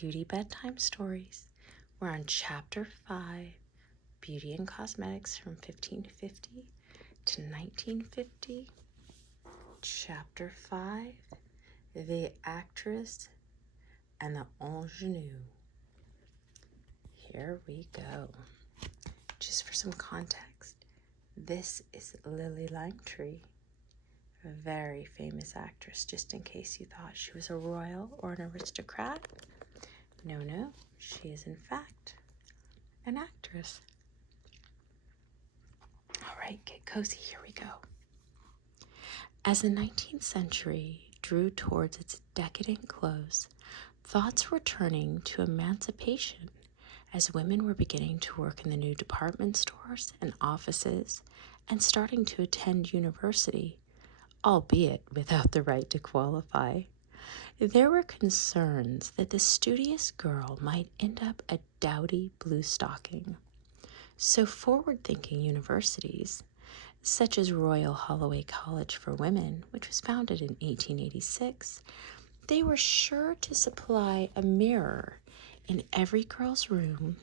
Beauty Bedtime Stories. We're on Chapter 5, Beauty and Cosmetics from 1550 to 1950. Chapter 5, The Actress and the Ingenue. Here we go. Just for some context, this is Lily Langtry, a very famous actress, just in case you thought she was a royal or an aristocrat. No, she is in fact an actress. All right, get cozy, here we go. As the 19th century drew towards its decadent close, thoughts were turning to emancipation as women were beginning to work in the new department stores and offices and starting to attend university, albeit without the right to qualify. There were concerns that the studious girl might end up a dowdy blue stocking. So forward-thinking universities, such as Royal Holloway College for Women, which was founded in 1886, they were sure to supply a mirror in every girl's room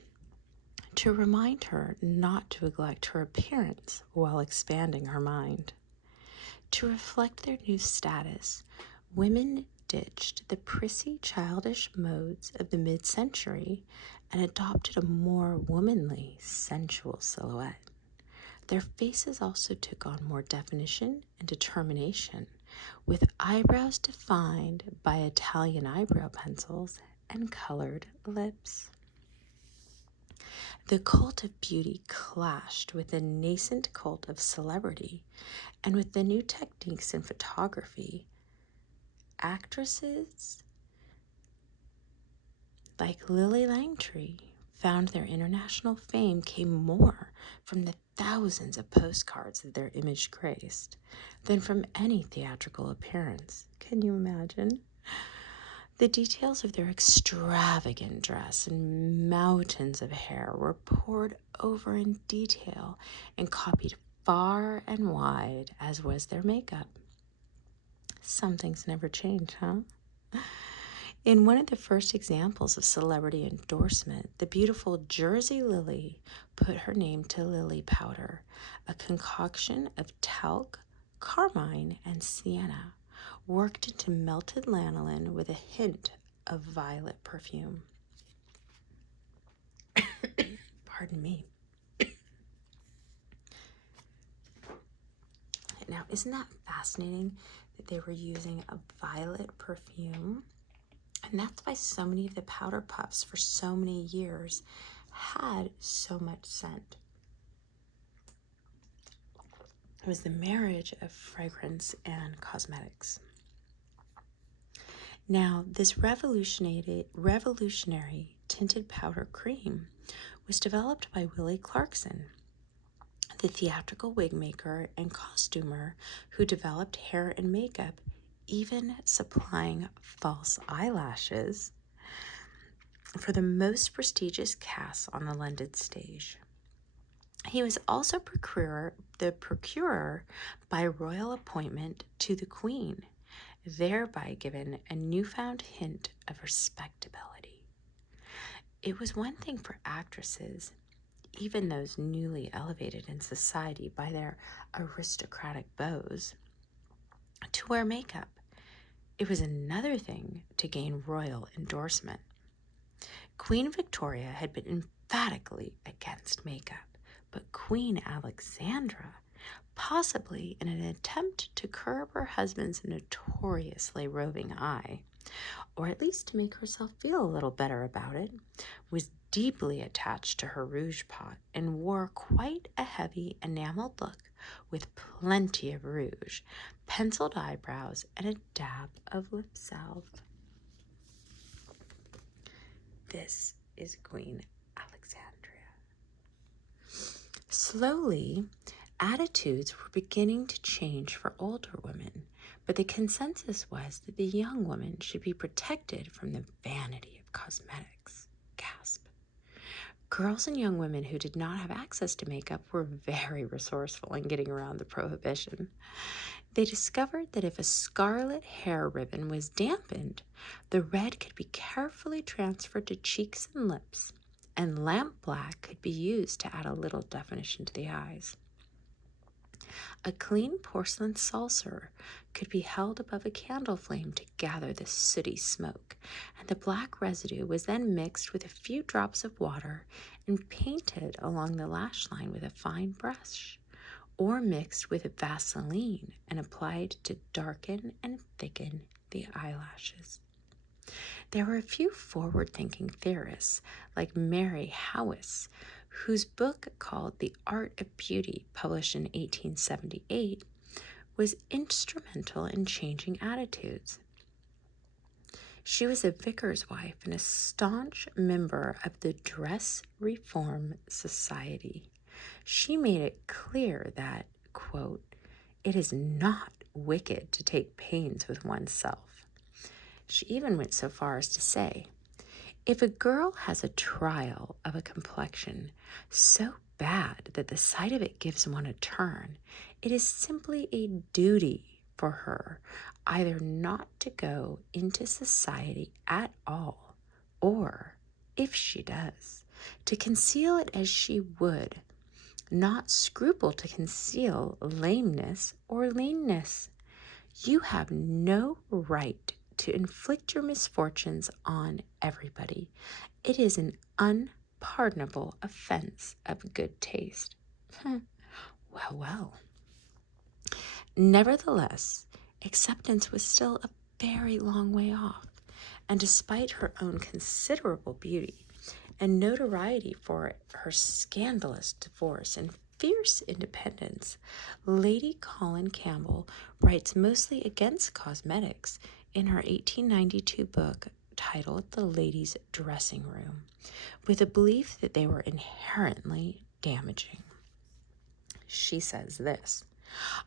to remind her not to neglect her appearance while expanding her mind. To reflect their new status, women ditched the prissy, childish modes of the mid-century and adopted a more womanly, sensual silhouette. Their faces also took on more definition and determination, with eyebrows defined by Italian eyebrow pencils and colored lips. The cult of beauty clashed with the nascent cult of celebrity, and with the new techniques in photography, actresses like Lily Langtry found their international fame came more from the thousands of postcards that their image graced than from any theatrical appearance. Can you imagine? The details of their extravagant dress and mountains of hair were pored over in detail and copied far and wide, as was their makeup. Some things never change, huh? In one of the first examples of celebrity endorsement, the beautiful Jersey Lily put her name to lily powder, a concoction of talc, carmine, and sienna, worked into melted lanolin with a hint of violet perfume. Pardon me. Now, isn't that fascinating that they were using a violet perfume? And that's why so many of the powder puffs for so many years had so much scent. It was the marriage of fragrance and cosmetics. Now, this revolutionary tinted powder cream was developed by Willie Clarkson, the theatrical wig maker and costumer who developed hair and makeup, even supplying false eyelashes for the most prestigious casts on the London stage. He was also the procurer by royal appointment to the Queen, thereby given a newfound hint of respectability. It was one thing for actresses, even those newly elevated in society by their aristocratic beaux, to wear makeup. It was another thing to gain royal endorsement. Queen Victoria had been emphatically against makeup, but Queen Alexandra, possibly in an attempt to curb her husband's notoriously roving eye, or at least to make herself feel a little better about it, was deeply attached to her rouge pot and wore quite a heavy enameled look with plenty of rouge, penciled eyebrows, and a dab of lip salve. This is Queen Alexandria. Slowly, attitudes were beginning to change for older women, but the consensus was that the young woman should be protected from the vanity of cosmetics. Gasp. Girls and young women who did not have access to makeup were very resourceful in getting around the prohibition. They discovered that if a scarlet hair ribbon was dampened, the red could be carefully transferred to cheeks and lips, and lamp black could be used to add a little definition to the eyes. A clean porcelain saucer could be held above a candle flame to gather the sooty smoke, and the black residue was then mixed with a few drops of water and painted along the lash line with a fine brush, or mixed with Vaseline and applied to darken and thicken the eyelashes. There were a few forward-thinking theorists, like Mary Howiss, whose book called The Art of Beauty, published in 1878, was instrumental in changing attitudes. She was a vicar's wife and a staunch member of the Dress Reform Society. She made it clear that, quote, "it is not wicked to take pains with oneself." She even went so far as to say, "If a girl has a trial of a complexion so bad that the sight of it gives one a turn, it is simply a duty for her either not to go into society at all, or, if she does, to conceal it as she would, not scruple to conceal lameness or leanness. You have no right to inflict your misfortunes on everybody. It is an unpardonable offense of good taste." Well. Nevertheless, acceptance was still a very long way off, and despite her own considerable beauty and notoriety for her scandalous divorce and fierce independence, Lady Colin Campbell writes mostly against cosmetics in her 1892 book titled The Lady's Dressing Room, with a belief that they were inherently damaging. She says this,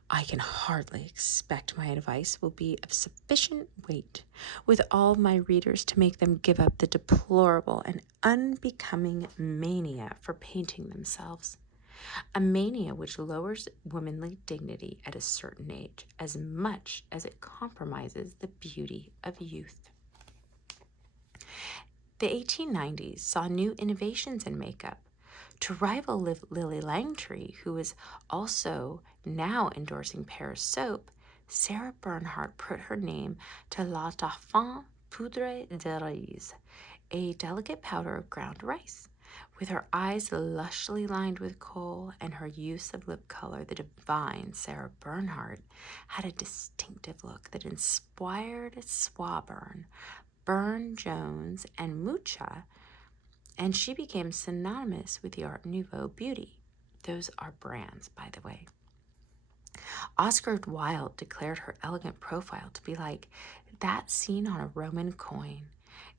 "I can hardly expect my advice will be of sufficient weight with all my readers to make them give up the deplorable and unbecoming mania for painting themselves, a mania which lowers womanly dignity at a certain age as much as it compromises the beauty of youth." The 1890s saw new innovations in makeup. To rival Lily Langtry, who was also now endorsing Paris soap, Sarah Bernhardt put her name to La Dauphin Poudre de Riz, a delicate powder of ground rice. With her eyes lushly lined with kohl and her use of lip color, the divine Sarah Bernhardt had a distinctive look that inspired Swinburne, Burne-Jones, and Mucha, and she became synonymous with the Art Nouveau beauty. Those are brands, by the way. Oscar Wilde declared her elegant profile to be like that seen on a Roman coin,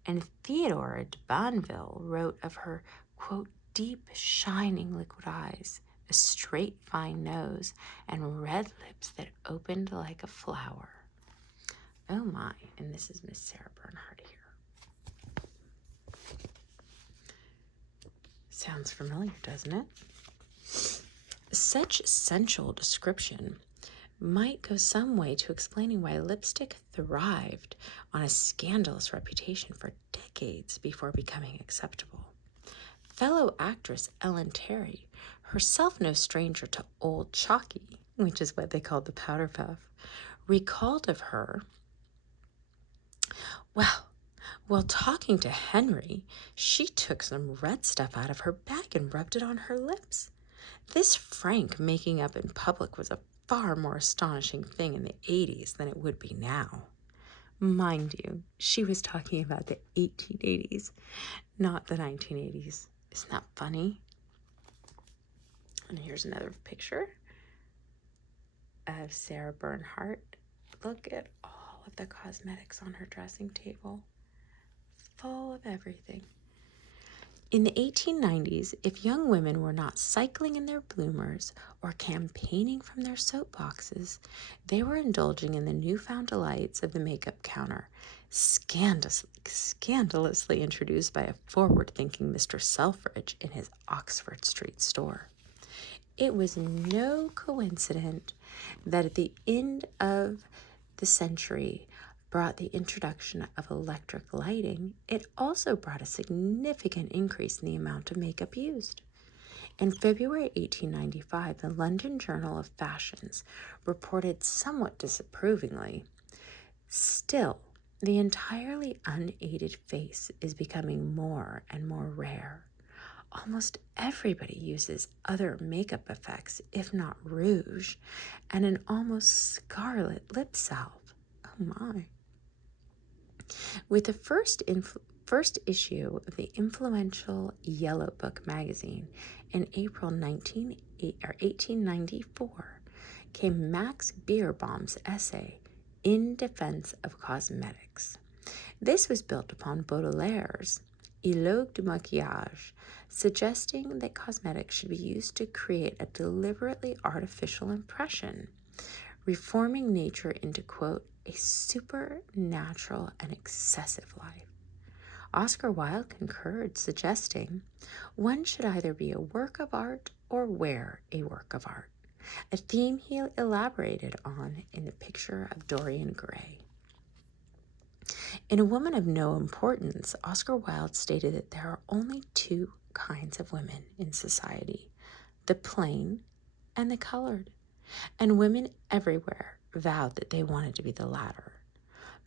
and Theodore de Banville wrote of her, quote, "deep, shining liquid eyes, a straight, fine nose, and red lips that opened like a flower." Oh my, and this is Miss Sarah Bernhardt here. Sounds familiar, doesn't it? Such sensual description might go some way to explaining why lipstick thrived on a scandalous reputation for decades before becoming acceptable. Fellow actress Ellen Terry, herself no stranger to Old Chalky, which is what they called the powder puff, recalled of her, "Well, while talking to Henry, she took some red stuff out of her bag and rubbed it on her lips. This frank making up in public was a far more astonishing thing in the 80s than it would be now." Mind you, she was talking about the 1880s, not the 1980s. Isn't that funny? And here's another picture of Sarah Bernhardt. Look at all of the cosmetics on her dressing table. Full of everything. In the 1890s, if young women were not cycling in their bloomers or campaigning from their soapboxes, they were indulging in the newfound delights of the makeup counter, scandalously introduced by a forward-thinking Mr. Selfridge in his Oxford Street store. It was no coincidence that at the end of the century brought the introduction of electric lighting. It also brought a significant increase in the amount of makeup used. In February 1895, the London Journal of Fashions reported somewhat disapprovingly, "Still, the entirely unaided face is becoming more and more rare. Almost everybody uses other makeup effects, if not rouge, and an almost scarlet lip salve." Oh my. With the first issue of the influential Yellow Book magazine in April 1894 came Max Beerbohm's essay, In Defense of Cosmetics. This was built upon Baudelaire's Eloge du Maquillage, suggesting that cosmetics should be used to create a deliberately artificial impression, reforming nature into, quote, a supernatural and excessive life. Oscar Wilde concurred, suggesting one should either be a work of art or wear a work of art, a theme he elaborated on in the picture of Dorian Gray. In A Woman of No Importance, Oscar Wilde stated that there are only two kinds of women in society, the plain and the colored, and women everywhere vowed that they wanted to be the latter.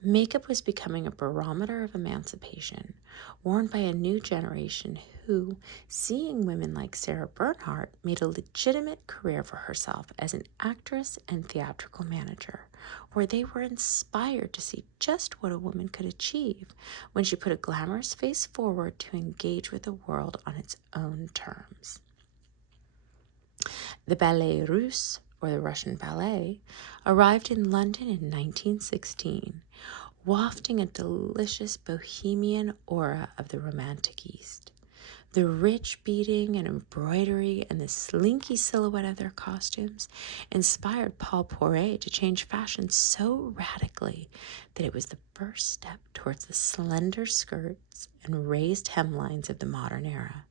Makeup was becoming a barometer of emancipation, worn by a new generation who, seeing women like Sarah Bernhardt, made a legitimate career for herself as an actress and theatrical manager, where they were inspired to see just what a woman could achieve when she put a glamorous face forward to engage with the world on its own terms. The Ballet Russe, or the Russian ballet, arrived in London in 1916, wafting a delicious bohemian aura of the Romantic East. The rich beading and embroidery and the slinky silhouette of their costumes inspired Paul Poiret to change fashion so radically that it was the first step towards the slender skirts and raised hemlines of the modern era.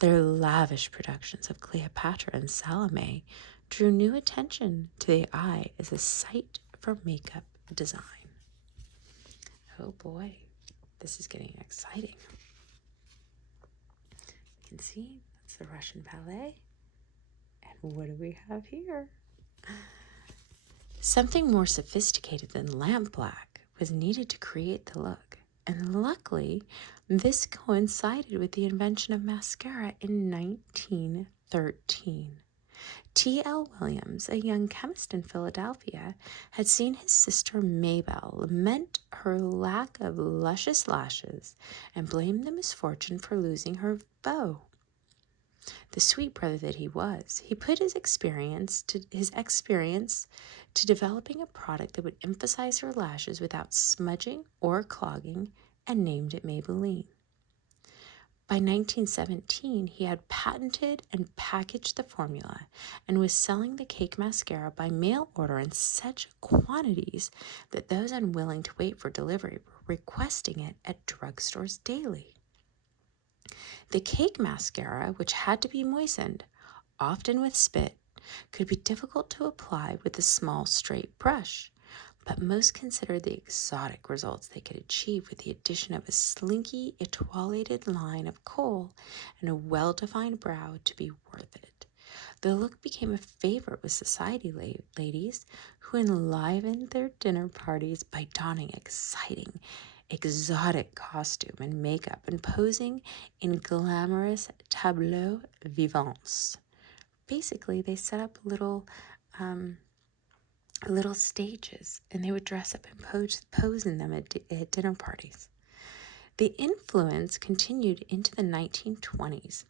Their lavish productions of Cleopatra and Salome drew new attention to the eye as a site for makeup design. Oh boy, this is getting exciting. You can see that's the Russian ballet. And what do we have here? Something more sophisticated than lampblack was needed to create the look. And luckily, this coincided with the invention of mascara in 1913. T.L. Williams, a young chemist in Philadelphia, had seen his sister Mabel lament her lack of luscious lashes and blamed the misfortune for losing her beau. The sweet brother that he was, he put his experience to developing a product that would emphasize her lashes without smudging or clogging, and named it Maybelline. By 1917, he had patented and packaged the formula and was selling the cake mascara by mail order in such quantities that those unwilling to wait for delivery were requesting it at drugstores daily. The cake mascara, which had to be moistened, often with spit, could be difficult to apply with a small straight brush, but most considered the exotic results they could achieve with the addition of a slinky, etoilated line of kohl and a well-defined brow to be worth it. The look became a favorite with society ladies who enlivened their dinner parties by donning exciting, exotic costume and makeup and posing in glamorous tableaux vivants. Basically, they set up little stages, and they would dress up and pose in them at dinner parties. The influence continued into the 1920s,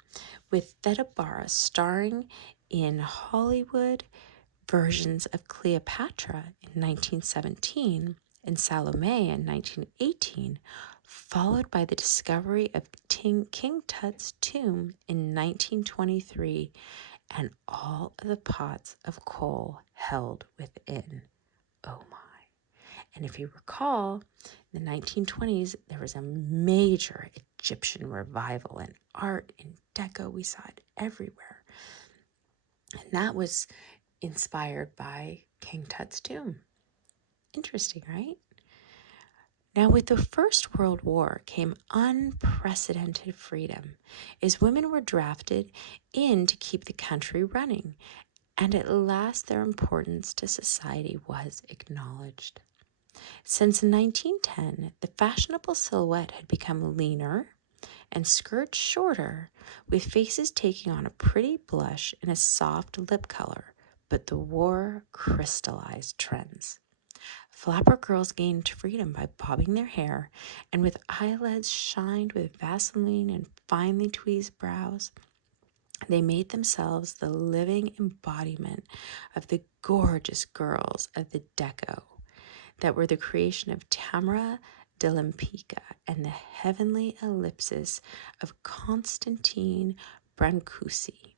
with Theda Bara starring in Hollywood versions of Cleopatra in 1917 and Salome in 1918, followed by the discovery of King Tut's tomb in 1923 and all of the pots of kohl held within. Oh my. And if you recall, in the 1920s, there was a major Egyptian revival in art, in deco. We saw it everywhere. And that was inspired by King Tut's tomb. Interesting, right? Now, with the First World War came unprecedented freedom, as women were drafted in to keep the country running, and at last their importance to society was acknowledged. Since 1910, the fashionable silhouette had become leaner and skirts shorter, with faces taking on a pretty blush and a soft lip color, but the war crystallized trends. Flapper girls gained freedom by bobbing their hair, and with eyelids shined with Vaseline and finely tweezed brows, they made themselves the living embodiment of the gorgeous girls of the Deco that were the creation of Tamara de Lempicka and the heavenly ellipsis of Constantine Brancusi.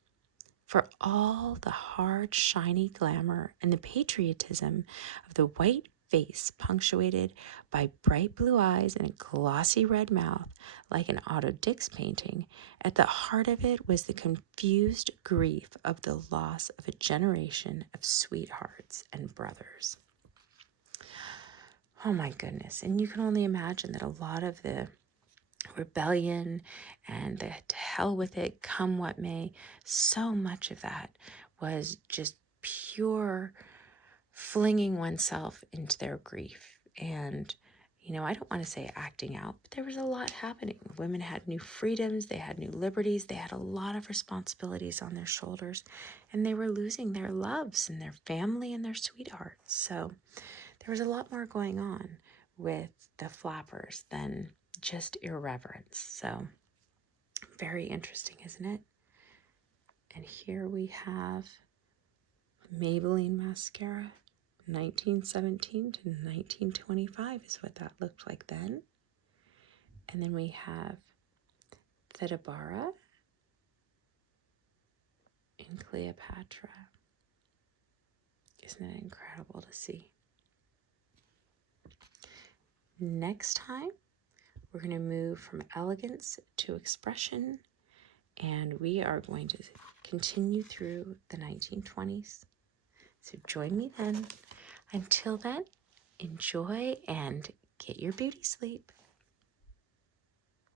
For all the hard, shiny glamour and the patriotism of the white face punctuated by bright blue eyes and a glossy red mouth like an Otto Dix painting, at the heart of it was the confused grief of the loss of a generation of sweethearts and brothers. Oh my goodness. And you can only imagine that a lot of the rebellion and the to hell with it, come what may, so much of that was just pure flinging oneself into their grief. And, I don't want to say acting out, but there was a lot happening. Women had new freedoms, they had new liberties, they had a lot of responsibilities on their shoulders, and they were losing their loves and their family and their sweethearts. So there was a lot more going on with the flappers than just irreverence. So very interesting, isn't it? And here we have Maybelline mascara, 1917 to 1925 is what that looked like then. And then we have Thedabara and Cleopatra. Isn't it incredible to see? Next time, we're going to move from elegance to expression, and we are going to continue through the 1920s. So join me then. Until then, enjoy and get your beauty sleep.